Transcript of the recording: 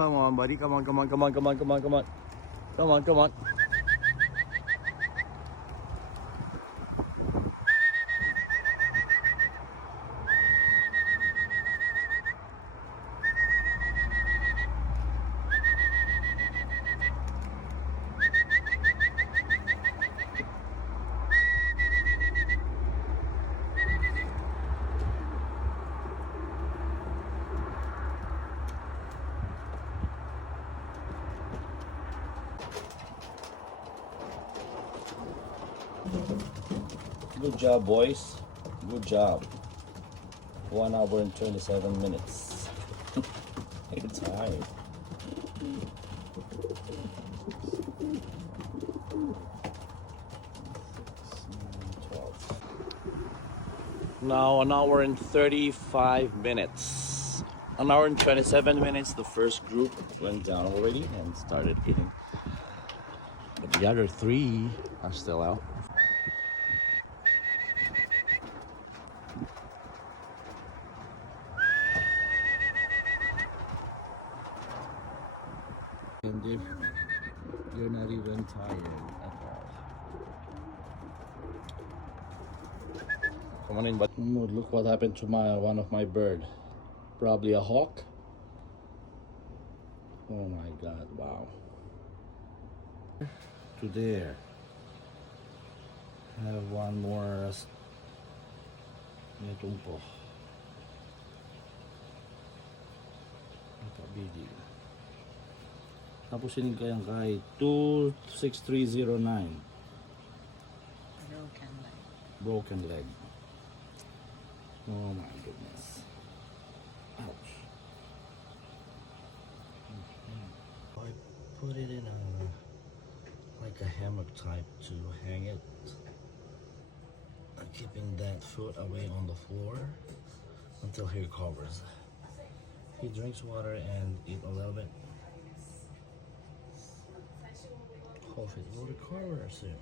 come on, buddy. Come on, come on, come on, come on, come on, come on. Come on, come on. Good job, boys. Good job. 1 hour and 27 minutes. It's tired. Now 1 hour and 35 minutes. 1 hour and 27 minutes. The first group went down already and started eating. But the other 3 are still out. And they're not even tired at all. Come on in, but look what happened to one of my bird. Probably a hawk. Oh my God! Wow. To there. I have one more. May tumpo. Napabili. Tapos sinig kayang kahit 26309. Broken leg. Oh my goodness. Ouch. I put it in like a hammock type to hang it. Keeping that foot away on the floor until he recovers. He drinks water and eat a little bit. Hope it will recover soon.